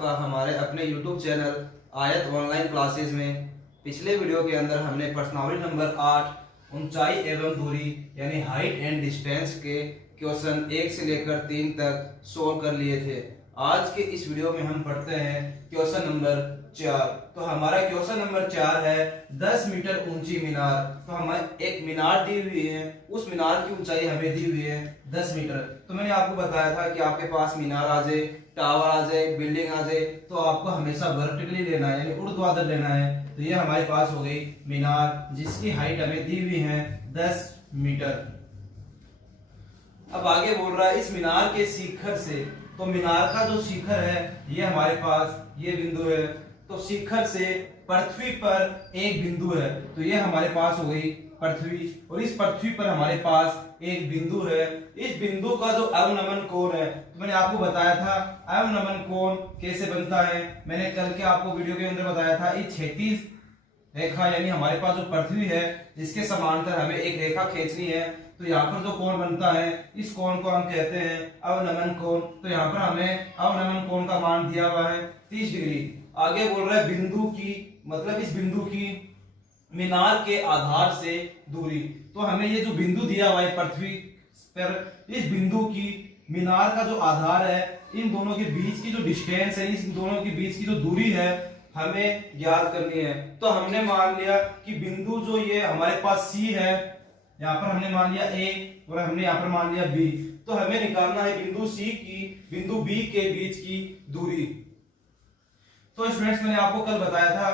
आपका हमारे अपने YouTube चैनल आयत ऑनलाइन क्लासेस में। पिछले वीडियो के अंदर हमने प्रश्नावली नंबर 8 ऊंचाई एवं दूरी यानी हाइट एंड डिस्टेंस के क्वेश्चन 1 से लेकर 3 तक सोल्व कर लिए थे। आज के इस वीडियो में हम पढ़ते हैं क्वेश्चन नंबर 4। तो हमारा क्वेश्चन नंबर 4 है 10 मीटर ऊंची मीनार। तो हमें एक मीनार दी हुई है, उस मीनार की ऊंचाई हमें दी हुई है 10 मीटर। तो मैंने आपको बताया था कि आपके पास मीनार आ जाए, टावर आ जाए, बिल्डिंग आ जाए, तो आपको हमेशा वर्टिकली लेना है यानी ऊर्ध्वाधर लेना है। तो ये हमारे पास हो गई मीनार जिसकी हाइट हमें दी हुई है 10 मीटर। अब आगे बोल रहा है इस मीनार के शिखर से, तो मीनार का जो शिखर है ये हमारे पास ये बिंदु है। तो शिखर से पृथ्वी पर एक बिंदु है, तो ये हमारे पास हो गई पृथ्वी, और इस पृथ्वी पर हमारे पास एक बिंदु है। इस बिंदु का जो अवनमन कोण है, तो मैंने आपको बताया था अवनमन कोण कैसे बनता है। मैंने कल के आपको वीडियो के अंदर बताया था इस क्षैतिज रेखा यानी हमारे पास जो पृथ्वी है इसके समांतर हमें एक रेखा खींचनी है। तो यहाँ पर जो कोण बनता है इस कोण को हम कहते हैं अवनमन कोण। तो यहाँ पर हमें अवनमन कोण का मान दिया हुआ है 30 डिग्री। आगे बोल रहा है बिंदु की, मतलब इस बिंदु की मीनार के आधार से दूरी। तो हमें ये जो बिंदु दिया हुआ है पृथ्वी पर, इस बिंदु की मीनार का जो आधार है, इन दोनों के बीच की जो डिस्टेंस है, इस दोनों के बीच की जो दूरी है हमें ज्ञात करनी है। तो हमने मान लिया कि बिंदु जो ये हमारे पास C है, यहाँ पर हमने मान लिया A और हमने यहाँ पर मान लिया B। तो हमें निकालना है बिंदु C की बिंदु B के बीच की दूरी। तो स्टूडेंट्स मैंने आपको कल बताया था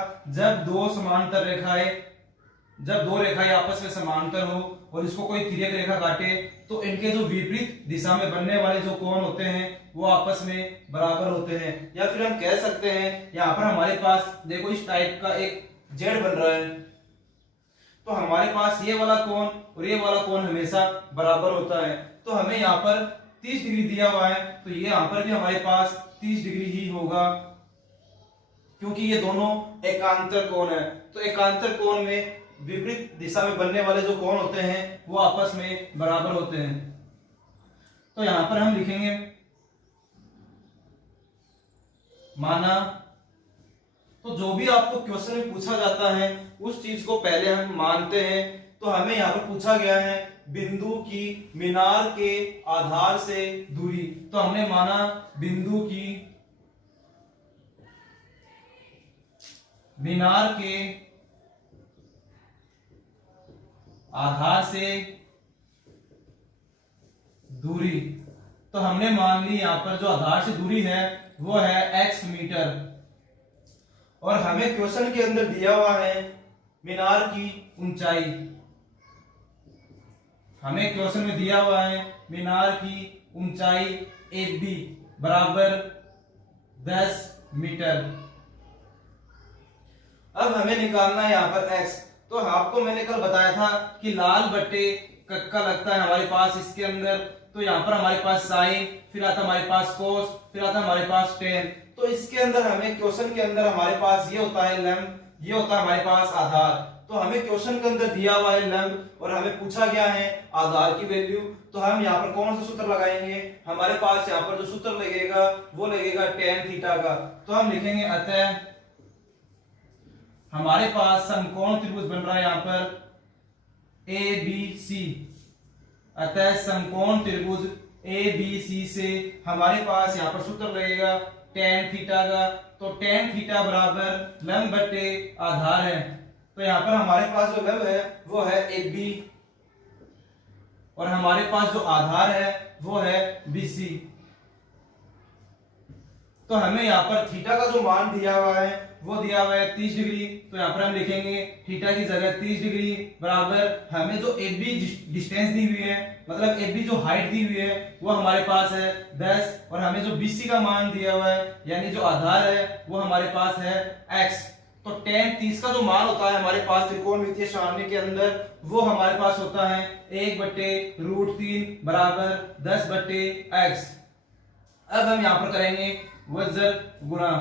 जब दो रेखाएं आपस में समांतर हो और इसको कोई तिर्यक रेखा काटे, तो इनके जो विपरीत दिशा में बनने वाले जो कोण होते हैं वो आपस में बराबर होते हैं। या फिर हम कह सकते हैं यहाँ पर हमारे पास देखो इस टाइप का एक जेड बन रहा है, तो हमारे पास ये वाला कोण और ये वाला कोण हमेशा बराबर होता है। तो हमें यहाँ पर 30 डिग्री दिया हुआ है, तो ये यहाँ पर भी हमारे पास 30 डिग्री ही होगा क्योंकि ये दोनों एकांतर कोण है। तो एकांतर कोण में विपरीत दिशा में बनने वाले जो कोण होते हैं वो आपस में बराबर होते हैं। तो यहां पर हम लिखेंगे माना। तो जो भी आपको क्वेश्चन में पूछा जाता है उस चीज को पहले हम मानते हैं। तो हमें यहां पर पूछा गया है बिंदु की मीनार के आधार से दूरी। तो हमने माना बिंदु की मीनार के आधार से दूरी। तो हमने मान ली यहां पर जो आधार से दूरी है वो है x मीटर, और हमें क्वेश्चन के अंदर दिया हुआ है मीनार की ऊंचाई। हमें क्वेश्चन में दिया हुआ है मीनार की ऊंचाई AB बराबर 10 मीटर। अब हमें निकालना है यहाँ पर x। तो आपको मैंने कल बताया था कि लाल बट्टे कक्का लगता है हमारे पास इसके अंदर। तो यहाँ पर हमारे पास साइन, फिर आता हमारे पास कोस, फिर आता हमारे पास टेन। तो इसके अंदर हमें क्वेश्चन के अंदर हमारे पास ये होता है लंब, ये होता है हमारे पास आधार। तो हमें क्वेश्चन के अंदर दिया हुआ है लंब और हमें पूछा गया है आधार की वैल्यू। तो हम यहाँ पर कौन सा सूत्र लगाएंगे, हमारे पास यहाँ पर जो सूत्र लगेगा वो लगेगा tan थीटा का। तो हम लिखेंगे अतः हमारे पास समकोण त्रिभुज बन रहा है यहाँ पर ABC। अतः समकोण त्रिभुज ABC से हमारे पास यहाँ पर सूत्र लगेगा tan थीटा का। तो tan थीटा बराबर लंब बटे आधार है। तो यहाँ पर हमारे पास जो लंब है वो है AB और हमारे पास जो आधार है वो है BC। तो हमें यहाँ पर थीटा का जो मान दिया हुआ है वो दिया हुआ है 30 डिग्री। तो यहाँ पर हम लिखेंगे थीटा की जगह 30 डिग्री बराबर हमें जो AB डिस्टेंस दी हुई है, मतलब AB जो हाइट दी हुई है वो हमारे पास है 10, और हमें जो BC का मान दिया हुआ है यानी जो आधार है वो हमारे पास है x। तो tan 30 का जो मान होता है हमारे पास त्रिकोणमितीय सारणी के अंदर वो हमारे पास होता है 1/√3 बराबर 10/x। अब हम यहाँ पर करेंगे वज्र गुणा।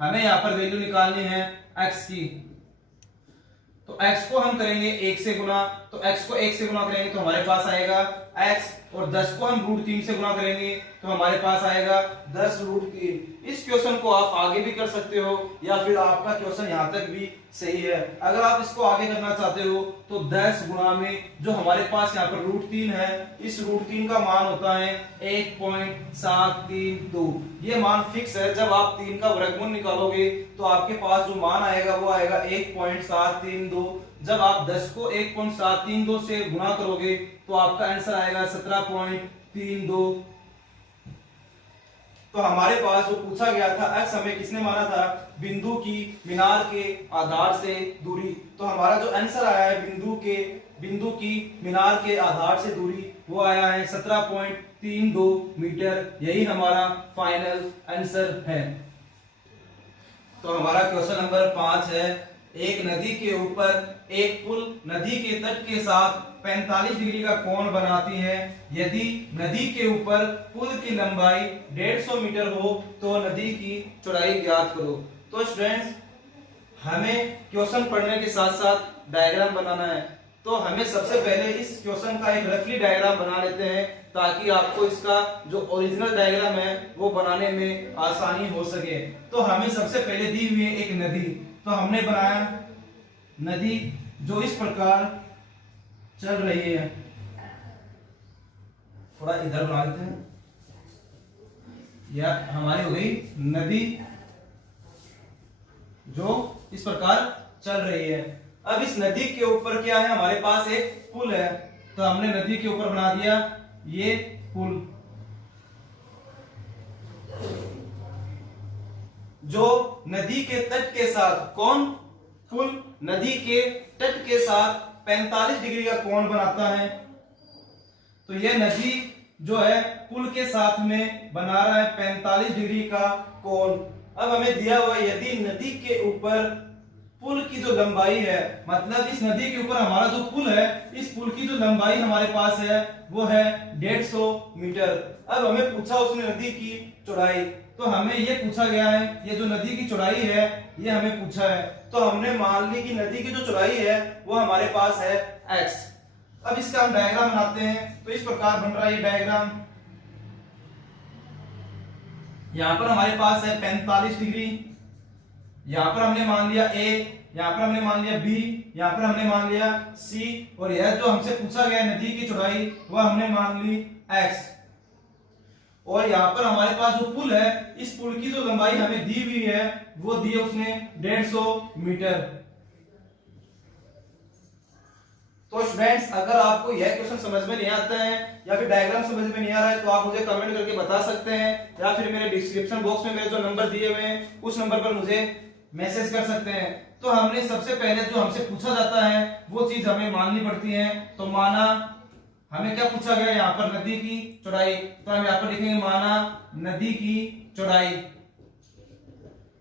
हमें यहाँ पर वैल्यू निकालनी है x की। तो x को हम करेंगे 1 से गुना। तो x को 1 से गुना करेंगे तो हमारे पास आएगा x, और 10 को हम √3 से गुना करेंगे तो हमारे पास आएगा 10√3। इस क्वेश्चन को आप आगे भी कर सकते हो या फिर आपका क्वेश्चन यहाँ तक भी सही है। अगर आप इसको आगे करना चाहते हो तो 10 गुना में जो हमारे पास यहाँ पर √3 है, इस √3 का मान होता है 1.732। ये मान फिक्स है। जब आप 3 का वर्गमूल निकालोगे तो आपके पास जो मान आएगा वो आएगा 1.732। जब आप 10 को 1.732 से गुणा करोगे तो आपका आंसर आएगा 17.32। तो हमारे पास जो पूछा गया था x हमें किसने माना था, बिंदु की मीनार के आधार से दूरी। तो हमारा जो आंसर आया है बिंदु की मीनार के आधार से दूरी वो आया है 17.32 मीटर। यही हमारा फाइनल आंसर है। तो हमारा क्वेश्चन नंबर 5 है, एक नदी के ऊपर एक पुल नदी के तट के साथ 45 डिग्री का कोण बनाती है। यदि नदी के ऊपर पुल की लंबाई 150 मीटर हो तो नदी की चौड़ाई ज्ञात करो। तो स्टूडेंट्स, हमें क्वेश्चन पढ़ने के साथ साथ डायग्राम बनाना है। तो हमें सबसे पहले इस क्वेश्चन का एक रफली डायग्राम बना लेते हैं ताकि आपको इसका जो ओरिजिनल डायग्राम है वो बनाने में आसानी हो सके। तो हमें सबसे पहले दी हुई है एक नदी। तो हमने बनाया नदी जो इस प्रकार चल रही है। थोड़ा इधर बना लेते हैं। यह हमारी हो गई नदी जो इस प्रकार चल रही है। अब इस नदी के ऊपर क्या है, हमारे पास एक पुल है। तो हमने नदी के ऊपर बना दिया ये पुल, जो नदी के तट के साथ, कौन पुल नदी के तट के साथ 45 डिग्री का कोण बनाता है। तो यह नदी जो है पुल के साथ में बना रहा है 45 डिग्री का कोण। अब हमें दिया हुआ यदि नदी के ऊपर पुल की जो लंबाई है, मतलब इस नदी के ऊपर हमारा जो पुल है, इस पुल की जो लंबाई हमारे पास है वो है 150 मीटर। अब हमें पूछा उसने नदी की चौड़ाई। तो हमें ये पूछा गया है, ये जो नदी की चौड़ाई है ये हमें पूछा है। तो हमने मान ली कि नदी की जो चौड़ाई है वो हमारे पास है x। अब इसका हम डायग्राम बनाते हैं। तो इस प्रकार बन रहा है ये डायग्राम। यहां पर हमारे पास है 45 डिग्री, यहां पर हमने मान लिया a, यहां पर हमने मान लिया b, यहां पर हमने मान लिया c, और यह जो हमसे पूछा गया नदी की चौड़ाई वह हमने मान ली x। और यहाँ पर हमारे पास जो पुल है, इस पुल की जो लंबाई हमें दी हुई है वो दी है उसने 150 मीटर। तो स्टूडेंट्स, अगर आपको यह क्वेश्चन समझ में नहीं आता है या फिर डायग्राम समझ में नहीं आ रहा है तो आप मुझे कमेंट करके बता सकते हैं, या फिर मेरे डिस्क्रिप्शन बॉक्स में मेरे जो नंबर दिए हुए हैं उस नंबर पर मुझे मैसेज कर सकते हैं। तो हमने सबसे पहले जो हमसे पूछा जाता है वो चीज हमें माननी पड़ती है। तो माना हमें क्या पूछा गया, यहाँ पर नदी की चौड़ाई। तो हम यहाँ पर लिखेंगे माना नदी की चौड़ाई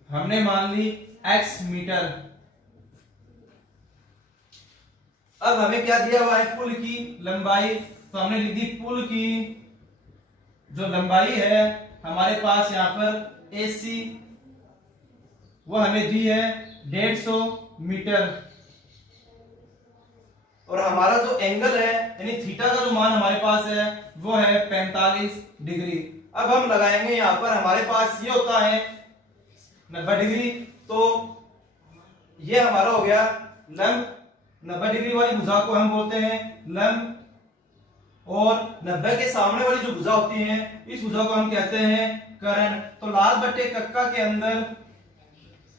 हमने मान ली x मीटर। अब हमें क्या दिया हुआ है, पुल की लंबाई। तो हमने लिख दी पुल की जो लंबाई है हमारे पास यहाँ पर AC वो हमें दी है 150 मीटर। और हमारा जो एंगल है यानी थीटा का जो मान हमारे पास है वो है 45 डिग्री। अब हम लगाएंगे यहाँ पर, हमारे पास ये होता है 90 डिग्री। तो ये हमारा हो गया लंब। 90 डिग्री वाली भुजा को हम बोलते हैं लंब, और 90 के सामने वाली जो भुजा होती है इस भुजा को हम कहते हैं कर्ण। तो लाल बट्टे कक्का के अंदर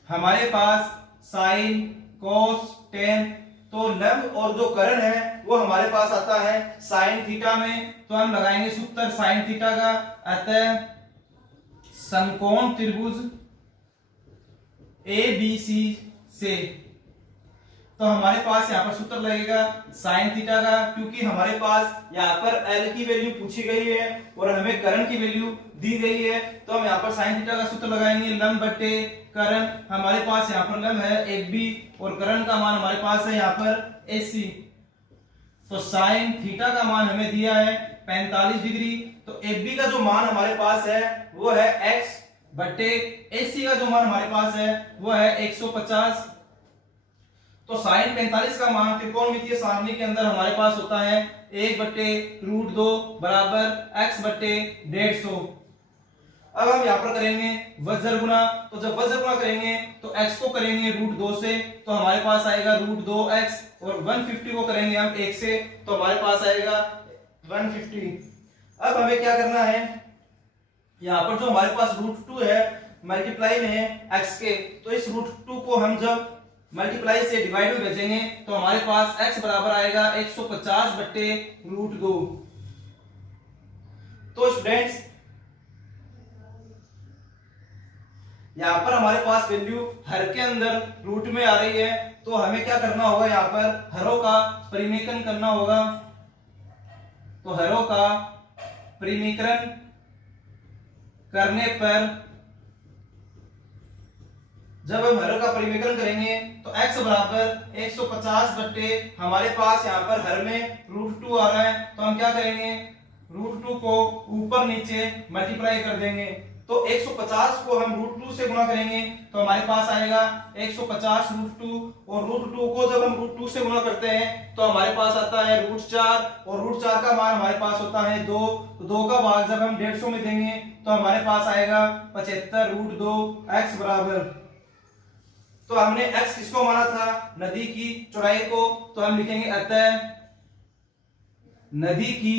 हमारे पास साइन, कोस, टेन। तो लंब और जो कर्ण है वो हमारे पास आता है साइन थीटा में। तो हम लगाएंगे सूत्र साइन थीटा का। अतः समकोण त्रिभुज ABC से, तो हमारे पास यहाँ पर सूत्र लगेगा साइन थीटा का, क्योंकि हमारे पास यहाँ पर L की वैल्यू पूछी गई है और हमें कर्ण की वैल्यू दी गई है। तो हम यहाँ पर साइन थीटा का सूत्र लगाएंगे लंब बटे कर्ण। हमारे पास यहाँ पर लंब है AB और कर्ण का मान हमारे पास है यहाँ पर AC। तो साइन थीटा का मान हमें दिया है 45 डिग्री। तो AB का जो मान हमारे पास है वो है x बटे AC का जो मान हमारे पास है वो है 150। तो साइन 45 का मान त्रिकोणमितीय सारणी के अंदर हमारे पास होता है 1/√2 बराबर x/150। अब हम यहाँ पर करेंगे वज्र गुना, तो जब वज्र गुना करेंगे तो x को करेंगे √2 से, तो हमारे पास आएगा √2x, और 150 को करेंगे हम 1 से, तो हमारे पास आएगा 150। अब हमें क्या करना है, यहाँ पर जो हमारे पास √2 है मल्टीप्लाई में है x के, तो इस √2 को हम जब मल्टीप्लाई से डिवाइड में भेजेंगे तो हमारे पास x बराबर आएगा 150/√2। तो स्टूडेंट्स यहाँ पर हमारे पास वैल्यू हर के अंदर रूट में आ रही है, तो हमें क्या करना होगा, यहाँ पर हरों का परिमेकरण करना होगा। तो हरों का परिमेकरण करने पर जब हम हरों का परिमेकरण करेंगे तो x बराबर 150 हमारे पास यहाँ पर हर में √2 आ रहा है, तो हम क्या करेंगे, √2 को ऊपर नीचे मल्टीप्लाई कर देंगे। तो 150 को हम √2 से गुणा करेंगे तो हमारे पास आएगा 150 √2, और √2 को जब हम √2 से गुणा करते हैं तो हमारे पास आता है √4, और √4 का मान हमारे पास होता है 2, तो 2 का भाग जब हम 150 में देंगे तो हमारे पास आएगा 75√2 x बराबर। तो हमने x किसको माना था, नदी की चौड़ाई को, तो हम लिखेंगे अतः नदी की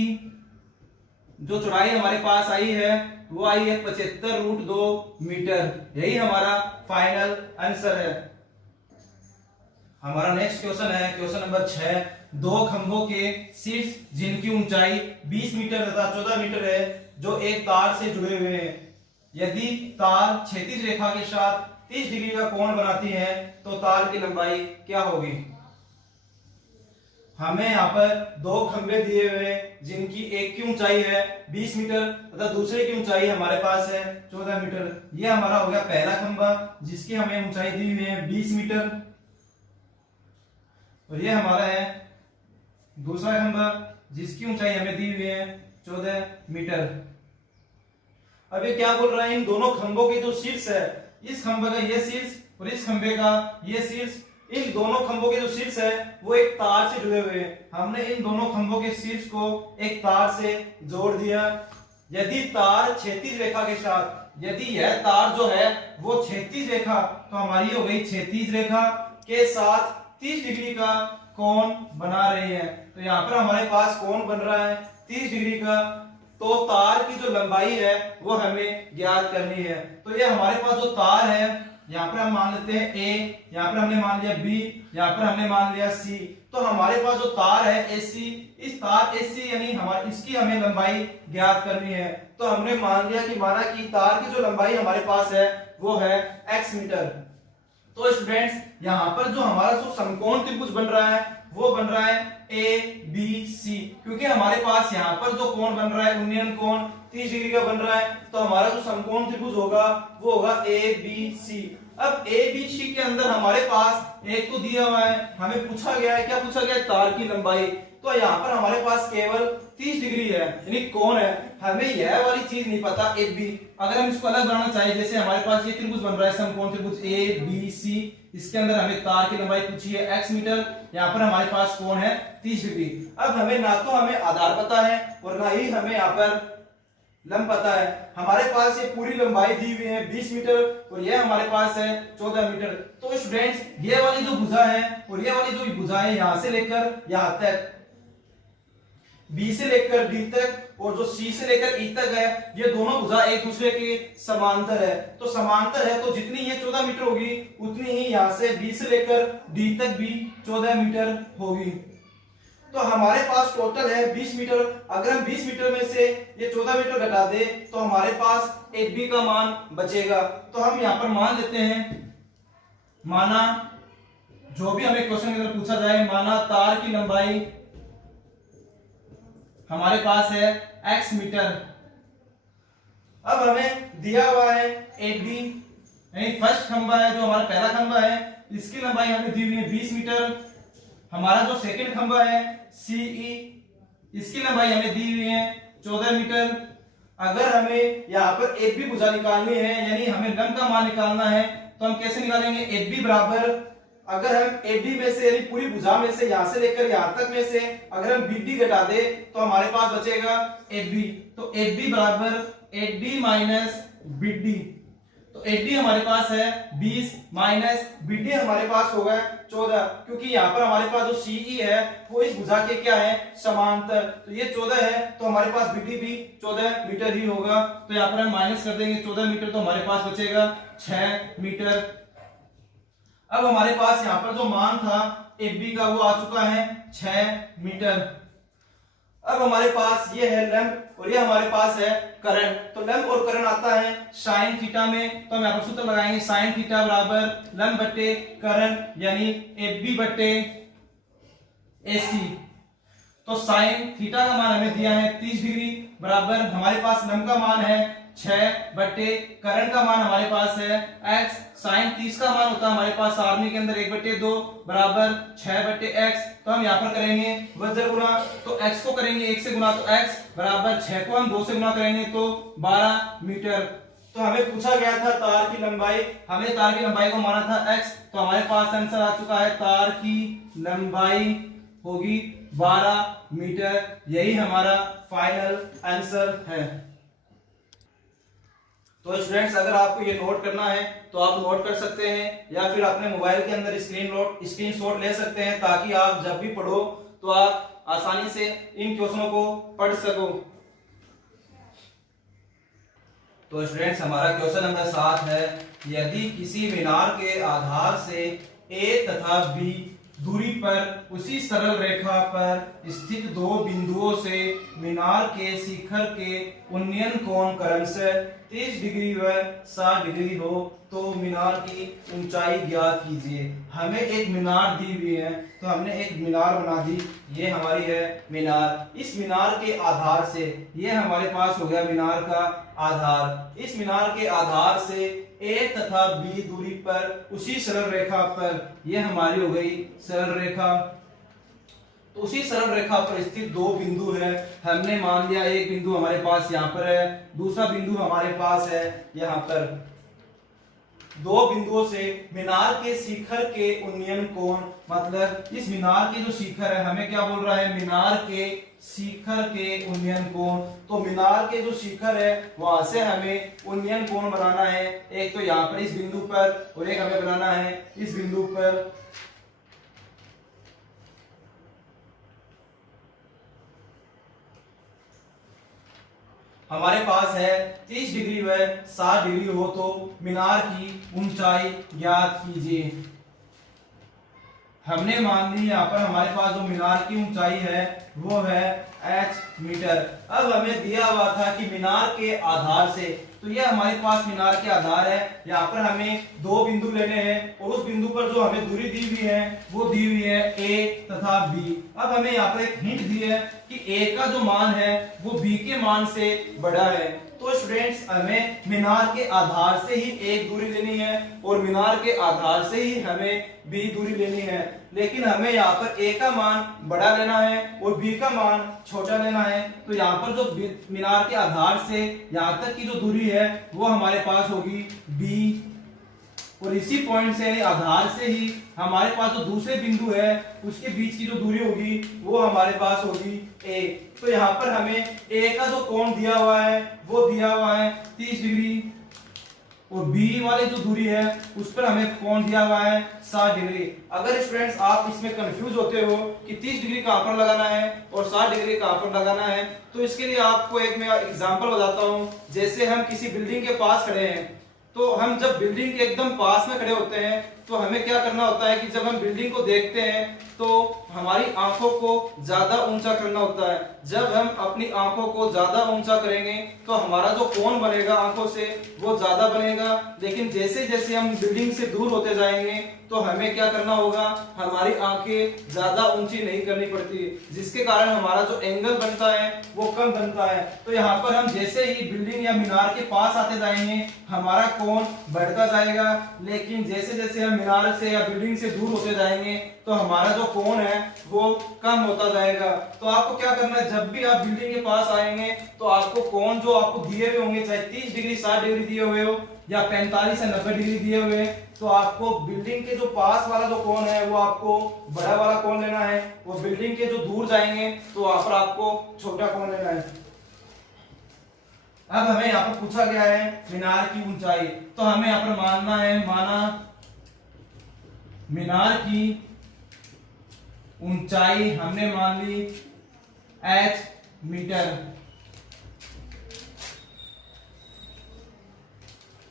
जो चौड़ाई हमारे पास आई है वो आई है 75√2 मीटर। यही हमारा फाइनल आंसर है। हमारा नेक्स्ट क्वेश्चन है क्वेश्चन नंबर 6। दो खंभों के शीर्ष जिनकी ऊंचाई 20 मीटर तथा 14 मीटर है, जो एक तार से जुड़े हुए हैं, यदि तार क्षैतिज रेखा के साथ 30 डिग्री का कोण बनाती है तो तार की लंबाई क्या होगी। हमें यहाँ पर दो खंभे दिए हुए हैं जिनकी एक की ऊंचाई है 20 मीटर तथा दूसरे की ऊंचाई हमारे पास है 14 मीटर। यह हमारा हो गया पहला खंभा जिसकी हमें ऊंचाई दी हुई है 20 मीटर, और यह हमारा है दूसरा खंभा जिसकी ऊंचाई हमें दी हुई है 14 मीटर। अब ये क्या बोल रहा है, इन दोनों खंभों के जो शीर्ष है, इस खंभे का ये शीर्ष और इस खंभे का ये शीर्ष, इन दोनों खंभों के जो शीर्ष है वो एक तार से जुड़े हुए हैं। हमने इन दोनों खंभों के शीर्ष को एक तार से जोड़ दिया। यदि तार क्षैतिज रेखा के साथ, यदि यह तार जो है वो क्षैतिज रेखा, तो हमारी हो गई क्षैतिज रेखा के साथ 30 डिग्री का कोण बना रही है। तो यहाँ पर हमारे पास कोण बन रहा है 30 डिग्री का, तो तार की जो लंबाई है वो हमें ज्ञात करनी है। तो ये हमारे पास जो तार है, यहाँ पर हम मान लेते हैं A, यहाँ पर हमने मान लिया B, यहाँ पर हमने मान लिया C। तो हमारे पास जो तार है AC, इस तार AC यानी हमारी इसकी हमें लंबाई ज्ञात करनी है। तो हमने मान लिया कि माना कि तार की जो लंबाई हमारे पास है वो है x मीटर। तो स्टूडेंट्स यहाँ पर जो हमारा जो समकोण त्रिभुज बन रहा है वो बन रहा है ABC, क्योंकि हमारे पास यहाँ पर जो कोण बन रहा है उन्नयन कोण 30 डिग्री का बन रहा है, तो हमारा जो समकोण त्रिभुज होगा वो होगा ABC। अब ABC के अंदर हमारे पास एक तो दिया हुआ है, हमें पूछा गया है, क्या पूछा गया है, तार की लंबाई। तो यहाँ पर हमारे पास केवल 30 डिग्री है यानी कोण है, हमें यह वाली चीज नहीं पता AB। अगर हम इसको अलग बनाना चाहे, जैसे हमारे पास ये त्रिभुज बन रहा है समकोण त्रिभुज ABC, इसके अंदर हमें तार की लंबाई पूछी है x मीटर, यहाँ पर हमारे पास कोण है 30 डिग्री। अब हमें ना तो हमें आधार पता है और ना ही हमें यहाँ पर लंब पता है। हमारे पास ये पूरी लंबाई दी हुई है 20 मीटर और ये हमारे पास है 14 मीटर। तो स्टूडेंट्स ये वाली जो भुजा है और ये वाली जो भुजा है यहाँ से लेकर यहाँ तक, B से लेकर D तक और जो C से लेकर E तक है, ये दोनों भुजा एक दूसरे के समांतर है। तो समांतर है तो जितनी ये 14 मीटर होगी उतनी ही यहाँ से B से लेकर D तक भी 14 मीटर होगी। तो हमारे पास टोटल है 20 मीटर। अगर हम 20 मीटर में से ये 14 मीटर घटा दे तो हमारे पास AB का मान बचेगा। तो हम यहाँ पर मान लेते हैं, माना जो भी हमें क्वेश्चन के अंदर पूछा जाए, माना तार की लंबाई हमारे पास है x मीटर। अब हमें दिया हुआ है AB यानी फर्स्ट खंबा है, जो हमारा पहला खंबा है, इसकी लंबाई हमें दी हुई है 20 मीटर। हमारा जो सेकंड खंबा है CE, इसकी लंबाई हमें दी हुई है 14 मीटर। अगर हमें यहाँ पर AB भुजा निकालनी है यानी हमें लंब का मान निकालना है, तो हम कैसे निकालेंगे, AB बराबर अगर हम एडी में से यानी पूरी भुजा में से यहां से लेकर यहां तक में से अगर हम बीडी घटा दे तो हमारे पास बचेगा एबी। तो एबी बराबर एडी माइनस बीडी। तो एडी हमारे पास है 20 माइनस बीडी हमारे पास होगा 14, क्योंकि यहाँ पर हमारे पास जो सीई है वो इस भुजा के क्या है समांतर। तो ये 14 है तो हमारे पास बीडी भी 14 मीटर ही होगा। तो यहाँ पर हम माइनस कर देंगे 14 मीटर तो हमारे पास बचेगा 6 मीटर। अब हमारे पास यहाँ पर जो मान था एबी का वो आ चुका है 6 मीटर। अब हमारे पास ये है लंब और ये हमारे पास है करंट। तो लंब और करंट आता है साइन थीटा में, तो हम यहाँ पर सूत्र लगाएंगे साइन थीटा बराबर लंब बटे करंट यानी एबी बटे एसी। तो साइन थीटा का मान हमें दिया है 30 डिग्री बराबर हमारे पास लंब का मान है 6 बटे करंट का मान हमारे पास है x। साइन 30 का मान होता है हमारे पास आर्मी के अंदर 1/2 बराबर 6 बटे x। तो हम यहाँ पर करेंगे वज्र गुना, तो x को करेंगे 1 से गुना तो x बराबर 6 को हम 2 से गुना करेंगे तो 12 मीटर। तो हमें पूछा गया था तार की लंबाई, हमने तार की लंबाई को माना था x, तो हमारे पास आंसर आ चुका है तार की लंबाई होगी 12 मीटर। यही हमारा फाइनल आंसर है। तो स्टूडेंट्स अगर आपको ये नोट करना है तो आप नोट कर सकते हैं या फिर अपने मोबाइल के अंदर स्क्रीनशॉट ले सकते हैं, ताकि आप जब भी पढ़ो तो आप आसानी से इन क्वेश्चनों को पढ़ सको। तो स्टूडेंट्स हमारा क्वेश्चन नंबर 7 है, यदि किसी मीनार के आधार से ए तथा बी दूरी पर उसी सरल रेखा पर स्थित दो बिंदुओं से मीनार के शिखर के उन्नयन कोण क्रमशः 30 डिग्री व 60 डिग्री हो तो मीनार की ऊंचाई ज्ञात कीजिए। हमें एक मीनार दी हुई है तो हमने एक मीनार बना दी, ये हमारी है मीनार। इस मीनार के आधार से ये हमारे पास हो गया मीनार का आधार। इस मीनार के आधार से ए तथा बी दूरी पर उसी सरल रेखा पर ये हमारी हो गई सरल रेखा। तो उसी सरल रेखा पर स्थित दो बिंदु है, हमने मान लिया एक बिंदु हमारे पास यहाँ पर है, दूसरा बिंदु हमारे पास है यहाँ पर। दो बिंदुओं से मीनार के शिखर के उन्नयन कोण, मतलब इस मीनार के जो शिखर है हमें क्या बोल रहा है, मीनार के शिखर के उन्नयन कोण। तो मीनार के जो शिखर है वहां से हमें उन्नयन कोण बनाना है, एक तो यहाँ पर इस बिंदु पर और एक हमें बनाना है इस बिंदु पर। हमारे पास है 30 डिग्री व 60 डिग्री हो तो मीनार की ऊंचाई ज्ञात कीजिए। हमने मान ली यहाँ पर हमारे पास जो मीनार की ऊंचाई है वो है h मीटर। अब हमें दिया हुआ था कि मीनार के आधार से, तो ये हमारे पास मीनार के आधार है, यहाँ पर हमें दो बिंदु लेने हैं और उस बिंदु पर जो हमें दूरी दी हुई है वो दी हुई है a तथा b। अब हमें यहाँ पर एक हिंट दी है कि a का जो मान है वो b के मान से बड़ा है। तो स्टूडेंट्स हमें मीनार के आधार से ही एक दूरी लेनी है और मीनार के आधार से ही हमें b दूरी लेनी है, लेकिन हमें यहाँ पर a का मान बड़ा लेना है और b का मान छोटा लेना है। तो यहाँ पर जो मीनार के आधार से यहाँ तक की जो दूरी है वो हमारे पास होगी b, और इसी पॉइंट से आधार से ही हमारे पास जो दूसरे बिंदु है उसके बीच की जो दूरी होगी वो हमारे पास होगी a। तो यहाँ पर हमें a का जो कोण दिया हुआ है वो दिया हुआ है 30 डिग्री और b वाले जो दूरी है उस पर हमें कोण दिया हुआ है 60 डिग्री। अगर स्टूडेंट्स आप इसमें कंफ्यूज होते हो कि 30 डिग्री कहाँ पर लगाना है और 60 डिग्री कहाँ पर लगाना है, तो इसके लिए आपको एक मैं एग्जांपल बताता हूँ। जैसे हम किसी बिल्डिंग के पास खड़े हैं, तो हम जब बिल्डिंग के एकदम पास में खड़े होते हैं तो हमें क्या करना होता है कि जब हम बिल्डिंग को देखते हैं तो हमारी आंखों को ज्यादा ऊंचा करना होता है। जब हम अपनी आंखों को ज्यादा ऊंचा करेंगे तो हमारा जो कोण बनेगा आंखों से वो ज्यादा बनेगा, लेकिन जैसे जैसे हम बिल्डिंग से दूर होते जाएंगे तो हमें क्या करना होगा, हमारी आंखें ज्यादा ऊंची नहीं करनी पड़ती, जिसके कारण हमारा जो एंगल बनता है वो कम बनता है। तो यहाँ पर हम जैसे ही बिल्डिंग या मीनार के पास आते जाएंगे हमारा कोण बढ़ता जाएगा, लेकिन जैसे जैसे हम मीनार से या बिल्डिंग से दूर होते जाएंगे तो हमारा जो कोण है वो कम होता जाएगा। तो आपको क्या करना है, जब भी आप बिल्डिंग के पास आएंगे तो आपको कोण जो आपको दिए हुए होंगे, चाहे 30 डिग्री 60 डिग्री दिए हुए हो या 45 से 90 डिग्री दिए हुए हैं, तो आपको बिल्डिंग के जो पास वाला जो कोण है वो आपको बड़ा वाला कोण लेना है, वो बिल्डिंग के जो दूर जाएंगे तो वहां पर आपको छोटा कोण लेना है। अब हमें यहाँ पर पूछा गया है मीनार की ऊंचाई, तो हमें यहाँ पर मानना है, माना मीनार की ऊंचाई हमने मान ली h मीटर।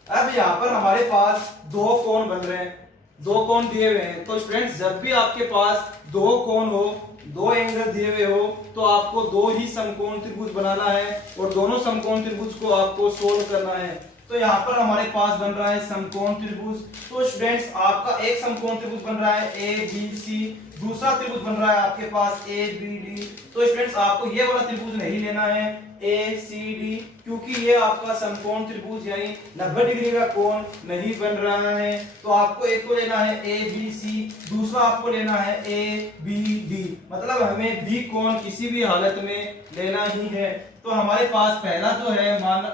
अब यहाँ पर हमारे पास दो कोण बन रहे हैं, दो कोण दिए हुए हैं। तो स्टूडेंट्स जब भी आपके पास दो कोण हो, दो एंगल दिए हुए हो, तो आपको दो ही समकोण त्रिभुज बनाना है और दोनों समकोण त्रिभुज को आपको सोल्व करना है। तो यहाँ पर हमारे पास बन रहा है समकोण त्रिभुज। तो स्टूडेंट्स आपका एक समकोण त्रिभुज बन रहा है ए बी सी, दूसरा त्रिभुज बन रहा है आपके पास ए बी डी। तो स्टूडेंट्स आपको ये वाला त्रिभुज नहीं लेना है ए सी डी, क्योंकि ये आपका समकोण त्रिभुज यानी 90 डिग्री का कोण नहीं बन रहा है। तो आपको एक को लेना है ए बी सी, दूसरा आपको लेना है ए बी डी, मतलब हमें बी कोण किसी भी हालत में लेना ही है। तो हमारे पास पहला जो है मान,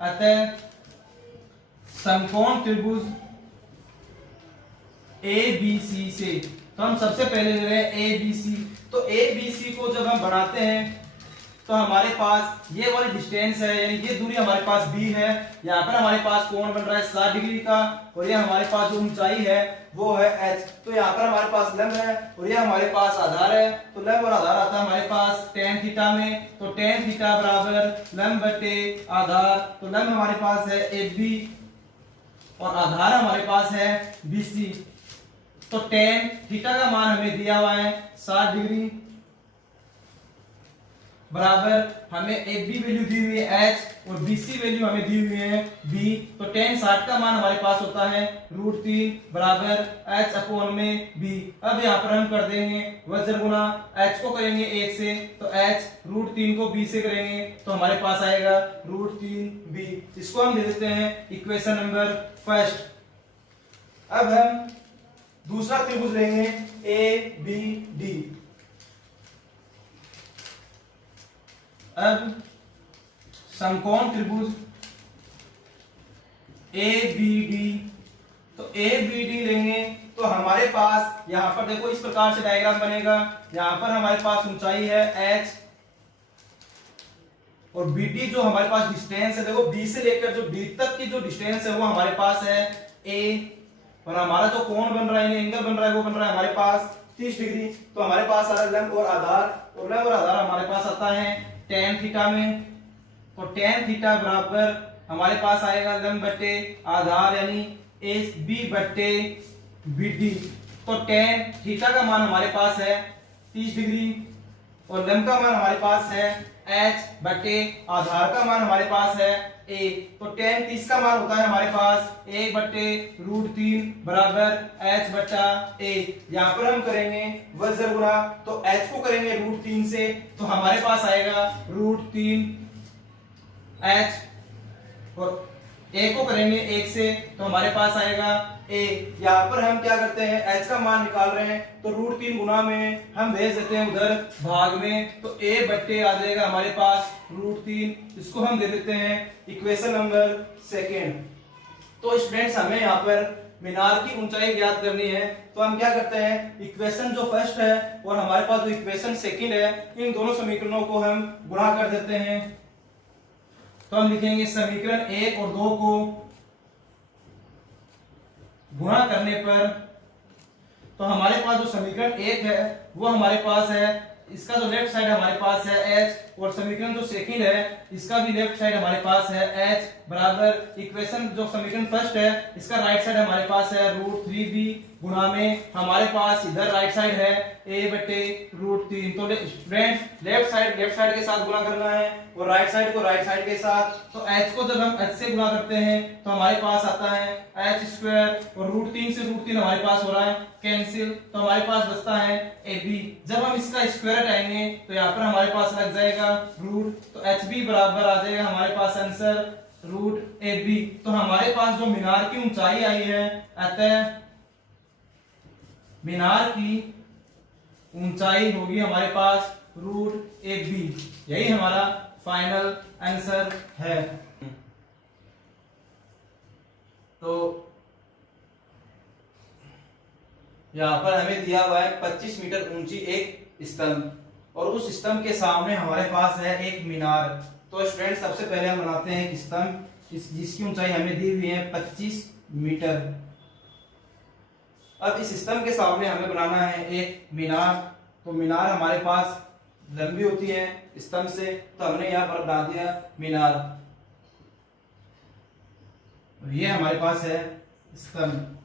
अतः समकोण त्रिभुज ए बी सी से, तो हम सबसे पहले ले रहे हैं ए बी सी। तो ए बी सी को जब हम बनाते हैं तो हमारे पास ये वाली डिस्टेंस है, यानी ये दूरी हमारे पास b है, यहाँ पर हमारे पास कोण बन रहा है 60 डिग्री का, और ये हमारे पास जो ऊंचाई है वो है h। तो यहाँ पर हमारे पास लंब है और ये हमारे पास आधार है। तो लंब और आधार आता है हमारे पास tan थीटा में, तो tan थीटा बराबर लंब बटे आधार। तो लंब हमारे पास है AB और आधार हमारे पास है BC। तो tan थीटा का मान हमें दिया हुआ है 60 डिग्री बराबर हमें एक बी वैल्यू दी हुई है h और बीसी वैल्यू हमें दी हुई है b। तो tan 60 का मान हमारे पास होता है √3 बराबर h अपॉन में b। अब यहाँ पर हम कर देंगे वज्र गुना, h को करेंगे 1 से तो h, √3 को b से करेंगे तो हमारे पास आएगा √3b। इसको हम दे देते हैं इक्वेशन नंबर फर्स्ट। अब हम दूसरा त्रिभुज लेंगे ए बी डी। अब समकोण त्रिभुज ए बी डी, तो ए बी डी लेंगे तो हमारे पास यहां पर देखो इस प्रकार से डायग्राम बनेगा। यहां पर हमारे पास ऊंचाई है h और बी डी जो हमारे पास डिस्टेंस है, देखो बी से लेकर जो डी तक की जो डिस्टेंस है वो हमारे पास है a, और हमारा जो कोण बन रहा है, एंगल बन रहा है वो बन रहा है हमारे पास 30 डिग्री। तो हमारे पास आ रहा है लंब और आधार, और लंब और आधार हमारे पास आता है tan थीटा में। तो tan थीटा बराबर हमारे पास आएगा लंब बटे आधार यानी एस बी बटे बी डी। तो tan थीटा का मान हमारे पास है 30 डिग्री और लंब का मान हमारे पास है h बटे आधार का मान हमारे पास है a। तो tan 30 का मान होता है हमारे पास 1 बटे √3 बराबर h बटा a। यहाँ पर हम करेंगे वज्र गुना, तो h को करेंगे √3 से तो हमारे पास आएगा √3 h, और a को करेंगे 1 से तो हमारे पास आएगा a। यहाँ पर हम क्या करते हैं, h का मान निकाल रहे हैं तो √3 गुना में हम भेज देते हैं उधर भाग में, तो a बट्टे आ जाएगा हमारे पास √3। इसको हम दे देते हैं इक्वेशन नंबर सेकेंड। तो स्टूडेंट्स हमें यहाँ पर मीनार की ऊंचाई ज्ञात करनी है, तो हम क्या करते हैं, इक्वेशन जो फर्स्ट है और हमारे पास जो इक्वेशन सेकेंड है, इन दोनों समीकरणों को हम गुणा कर देते हैं। तो हम लिखेंगे समीकरण 1 और 2 को गुणा करने पर, तो हमारे पास जो समीकरण 1 है वो हमारे पास है, इसका जो लेफ्ट साइड हमारे पास है h, और समीकरण जो सेकंड है इसका भी लेफ्ट साइड हमारे पास है h बराबर इक्वेशन जो समीकरण फर्स्ट है इसका राइट साइड हमारे पास है √3b गुणा में हमारे पास इधर राइट साइड है a बटे √3। तो स्टूडेंट लेफ्ट साइड के साथ गुणा करना है और राइट साइड को राइट साइड के साथ। तो h को जब हम h से गुणा करते हैं तो हमारे पास आता है h² और √3 से √3 हमारे पास हो रहा है कैंसिल, तो हमारे पास बचता है ab। जब हम इसका स्क्वायर हटाएंगे तो यहाँ पर हमारे पास लग जाएगा रूट, तो hb बराबर आ जाएगा हमारे पास आंसर √ab। तो हमारे पास जो मीनार की ऊंचाई आई है, अतः मीनार की ऊंचाई होगी हमारे पास √AB। यही हमारा फाइनल आंसर है। तो यहाँ पर हमें दिया हुआ है 25 मीटर ऊंची एक स्तंभ और उस स्तंभ के सामने हमारे पास है एक मीनार। तो स्टूडेंट सबसे पहले हम बनाते हैं एक स्तंभ जिसकी ऊंचाई हमें दी हुई है 25 मीटर। अब इस स्तंभ के सामने हमें बनाना है एक मीनार। तो मीनार हमारे पास लंबी होती है स्तंभ से, तो हमने यहाँ पर बना दिया मीनार। ये हमारे पास है स्तंभ।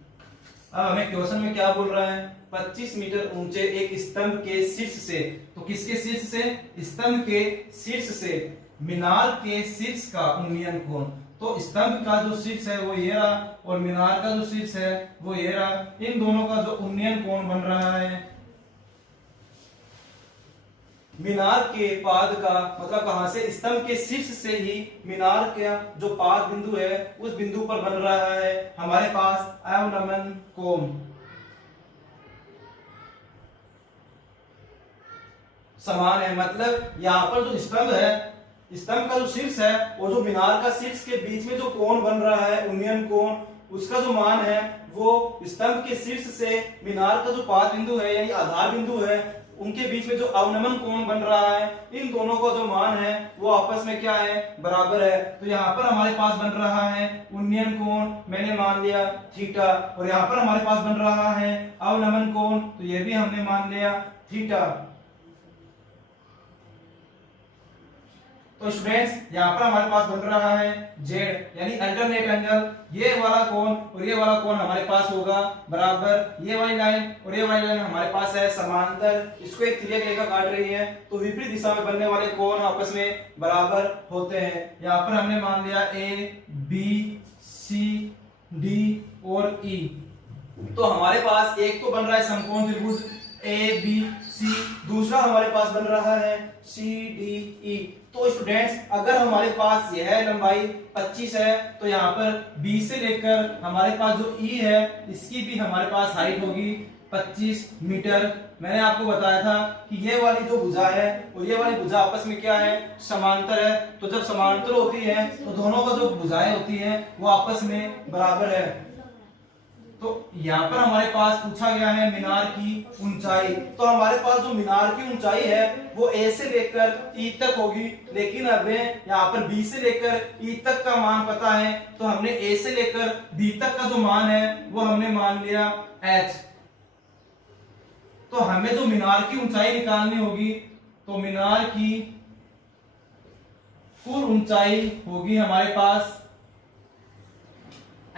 अब हमें क्वेश्चन में क्या बोल रहा है, 25 मीटर ऊंचे एक स्तंभ के शीर्ष से। तो किसके शीर्ष से? स्तंभ के शीर्ष से मीनार के शीर्ष का उन्नयन कोण। तो स्तंभ का जो शीर्ष है वो ये रहा और मीनार का जो शीर्ष है वो ये रहा। इन दोनों का जो उन्नयन कोण बन रहा है मीनार के पाद का, मतलब कहां से? स्तंभ के शीर्ष से ही मीनार का जो पाद बिंदु है उस बिंदु पर बन रहा है हमारे पास अवनमन कोण। समान है, मतलब यहाँ पर जो स्तंभ है, स्तंभ का जो शीर्ष है और जो मीनार का शीर्ष के बीच में जो कोण बन रहा है उन्नयन कोण, उसका जो मान है वो स्तंभ के शीर्ष से मीनार का जो पाद बिंदु है यानी आधार बिंदु है उनके बीच में जो अवनमन कोण बन रहा है, इन दोनों का जो मान है वो आपस में क्या है? बराबर है। तो यहाँ पर हमारे पास बन रहा है उन्नयन कोण, मैंने मान लिया थीटा, और यहाँ पर हमारे पास बन रहा है अवनमन कोण, तो ये भी हमने मान लिया थीटा। तो स्टूडेंट्स यहाँ पर हमारे पास बन रहा है जेड यानी अल्टरनेट एंगल। ये वाला कोण और ये वाला कोण हमारे पास होगा बराबर। ये वाली लाइन और ये वाली लाइन हमारे पास है समांतर, इसको एक तिर्यक रेखा काट रही है, तो विपरीत दिशा में बनने वाले कोण आपस में बराबर होते हैं। यहाँ पर हमने मान लिया ए बी सी डी और ई। तो हमारे पास एक तो बन रहा है समकोण त्रिभुज ए बी सी, दूसरा हमारे पास बन रहा है सी डी ई। तो स्टूडेंट्स अगर हमारे पास यह लंबाई 25 है तो यहाँ पर बी से लेकर हमारे पास जो ई है इसकी भी हमारे पास हाइट होगी 25 मीटर। मैंने आपको बताया था कि ये वाली जो भुजा है और ये वाली भुजा आपस में क्या है? समांतर है। तो जब समांतर होती है तो दोनों का जो भुजाएं होती है वो आपस में बराबर है। तो यहाँ पर हमारे पास पूछा गया है मीनार की ऊंचाई। तो हमारे पास जो मीनार की ऊंचाई है वो ए से लेकर ई तक होगी, लेकिन हमें यहाँ पर बी से लेकर ई तक का मान पता है, तो हमने ए से लेकर बी तक का जो मान है वो हमने मान लिया h। तो हमें जो मीनार की ऊंचाई निकालनी होगी, तो मीनार की कुल ऊंचाई होगी हमारे पास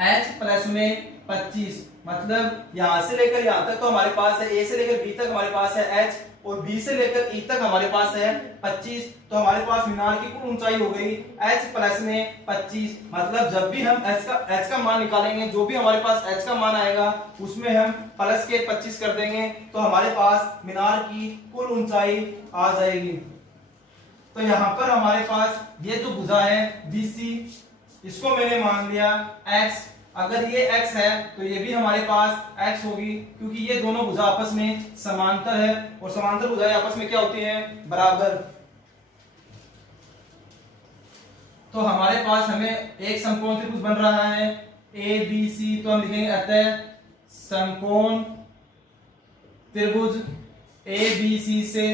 h प्लस में 25, मतलब यहां से लेकर यहां तक तो हमारे पास है, ए से लेकर बी तक हमारे पास है h और बी से लेकर ई तक हमारे पास है 25। तो हमारे पास मीनार की कुल ऊंचाई हो गई h प्लस में 25। मतलब जब भी हम h का मान निकालेंगे, जो भी हमारे पास h का मान आएगा उसमें हम प्लस के 25 कर देंगे, तो हमारे पास मीनार की कुल ऊंचाई आ जाएगी। तो यहाँ पर हमारे पास ये जो भुजा है BC, इसको मैंने मान लिया x। अगर ये x है तो ये भी हमारे पास x होगी, क्योंकि ये दोनों भुजा आपस में समांतर है और समांतर भुजाएं आपस में क्या होती हैं? बराबर। तो हमारे पास हमें एक समकोण त्रिभुज बन रहा है ABC, तो हम लिखेंगे अतः समकोण त्रिभुज ABC से।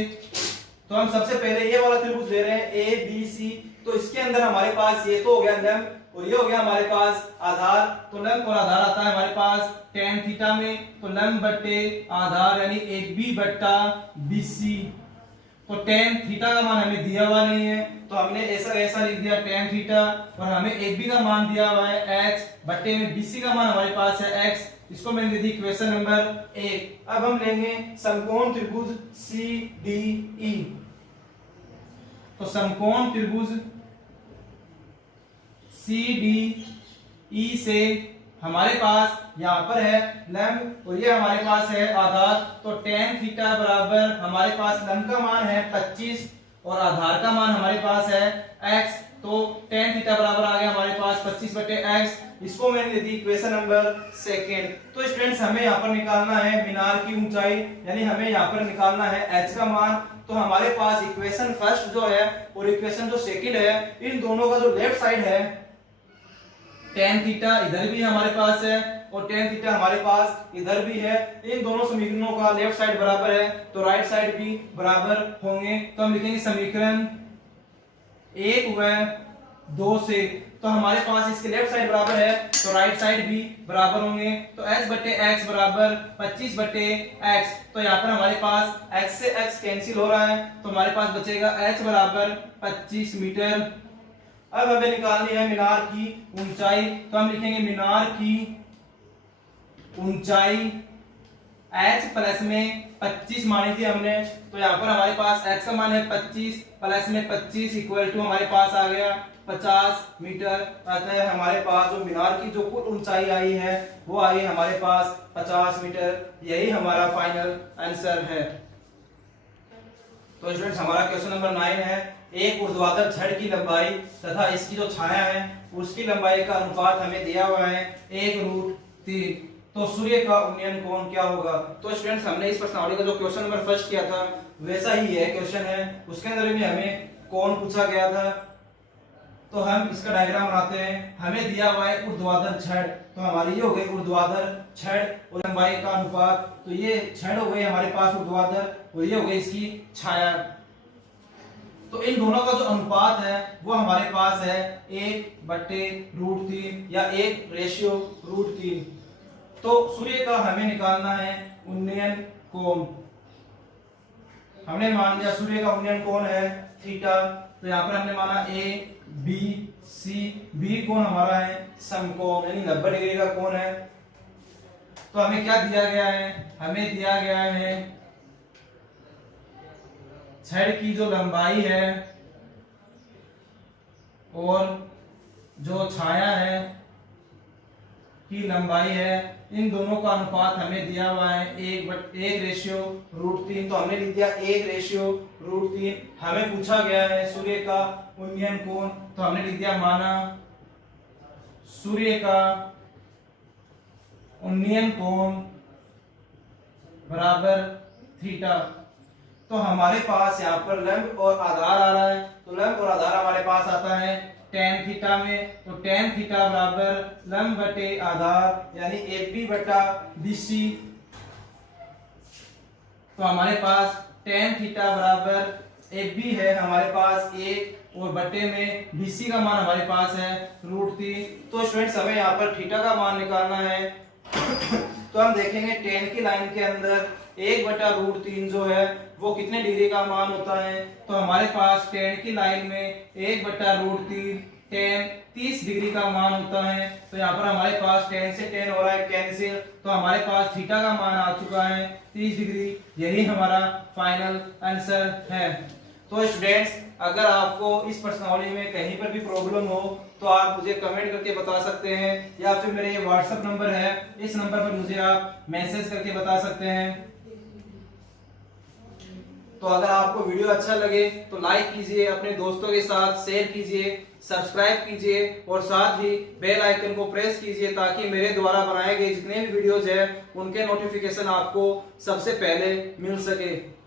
तो हम सबसे पहले ये वाला त्रिभुज ले रहे हैं ABC, तो इसके अंदर हमारे पास ये तो हो गया लंब और ये हो गया हमारे पास आधार। तो लंब और आधार आता है हमारे पास tan थीटा में, तो लंब बट्टे आधार यानी AB बट्टा BC। तो tan थीटा का मान हमें दिया हुआ नहीं है, तो हमने ऐसा लिख दिया tan थीटा, और हमें AB का मान दिया हुआ है h, बट्टे में BC का मान हमारे पास है x। इसको मैंने दे दी इक्वेशन नंबर 1। अब हम लेंगे समकोण त्रिभुज CDE। तो समकोण त्रिभुज CDE से हमारे पास यहाँ पर है लंब और ये हमारे पास है आधार। तो tan थीटा बराबर हमारे पास लंब का मान है 25 और आधार का मान हमारे पास है x, तो tan थीटा बराबर आ गया हमारे पास 25/x। इसको मैंने दे दी इक्वेशन नंबर सेकंड। तो स्टूडेंट्स हमें यहाँ पर निकालना है मीनार की ऊंचाई, यानी हमें यहाँ पर निकालना है h का मान। तो हमारे पास इक्वेशन फर्स्ट जो है और इक्वेशन जो सेकंड है, इन दोनों का जो लेफ्ट साइड है tan थीटा इधर भी हमारे पास है और tan थीटा हमारे पास इधर भी है। इन दोनों समीकरणों का लेफ्ट साइड बराबर है तो राइट साइड भी बराबर होंगे। तो हम लिखेंगे समीकरण 1 व 2 से, तो हमारे पास इसके लेफ्ट साइड बराबर है तो राइट साइड भी बराबर होंगे। तो h/x बराबर 25/x। तो यहाँ पर हमारे पास x से x कैंसिल हो रहा है तो हमारे पास बचेगा h बराबर 25 मीटर। अब हमें निकालनी है मीनार की ऊंचाई, तो हम लिखेंगे मीनार की ऊंचाई h प्लस में 25 मानी थी हमने, तो यहाँ पर हमारे पास h का मान है 25 प्लस में 25 इक्वल टू हमारे पास आ गया 50 मीटर। अतः हमारे पास जो मीनार की जो कुल ऊंचाई आई है वो आई हमारे पास 50 मीटर। यही हमारा फाइनल आंसर है। तो स्टूडेंट्स हमारा क्वेश्चन नंबर 9 है, एक ऊर्ध्वाधर छड़ की लंबाई तथा इसकी जो छाया है उसकी लंबाई का अनुपात हमें दिया हुआ है 1√3। तो सूर्य का उन्नयन कोण क्या होगा। तो स्टूडेंट्स हमने इस प्रश्नावली का जो क्वेश्चन नंबर फर्स्ट किया था वैसा ही है क्वेश्चन है, उसके अंदर भी हमें कोण पूछा गया था। तो हम इसका डायग्राम बनाते हैं। हमें दिया हुआ है ऊर्ध्वाधर छड़, तो हमारी ये हो गई ऊर्ध्वाधर छड़ और लंबाई का अनुपात। तो ये छड़ हो गई हमारे पास ऊर्ध्वाधर और ये हो गई इसकी छाया। तो इन दोनों का जो अनुपात है वो हमारे पास है 1/√3 या 1:√3। तो सूर्य का हमें निकालना है उन्नयन कोण। हमने मान लिया सूर्य का उन्नयन कोण है थीटा, तो यहाँ पर हमने माना ए बी सी, बी कोण हमारा है समकोण यानी 90 डिग्री का कोण है। तो हमें क्या दिया गया है, हमें दिया गया है छड़ की जो लंबाई है और जो छाया है की लंबाई है, इन दोनों का अनुपात हमें दिया हुआ है 1/√3। तो हमने लिख दिया 1/√3। हमें पूछा गया है सूर्य का उन्नयन कोण, तो हमने लिख दिया माना सूर्य का उन्नयन कोण बराबर थीटा। तो हमारे पास यहाँ पर लंब और आधार आ रहा है, तो लंब और आधार हमारे पास आता है tan थीटा में। तो tan थीटा बराबर लंब बटे आधार यानी AB/BC। तो हमारे पास tan थीटा बराबर AB है हमारे पास 1 और बटे में BC का मान हमारे पास है √3। तो स्टूडेंट्स हमें यहाँ पर थीटा का मान निकालना है। तो हम देखेंगे tan की लाइन के अंदर 1/√3 जो है वो कितने डिग्री का मान होता है। तो हमारे पास tan की लाइन में 1/√3 tan 30 डिग्री का मान होता है। तो यहाँ पर हमारे पास tan से tan हो रहा है कैंसिल, तो हमारे पास थीटा का मान आ चुका है 30 डिग्री। यही हमारा फाइनल आंसर है। तो स्टूडेंट्स अगर आपको इस प्रश्नावली में कहीं पर भी प्रॉब्लम हो तो आप मुझे कमेंट करके बता सकते हैं, या फिर मेरे ये व्हाट्सएप नंबर है, इस नंबर पर मुझे आप मैसेज करके बता सकते हैं। तो अगर आपको वीडियो अच्छा लगे तो लाइक कीजिए, अपने दोस्तों के साथ शेयर कीजिए, सब्सक्राइब कीजिए और साथ ही बेल आइकन को प्रेस कीजिए ताकि मेरे द्वारा बनाए गए जितने भी वीडियोज हैं उनके नोटिफिकेशन आपको सबसे पहले मिल सके।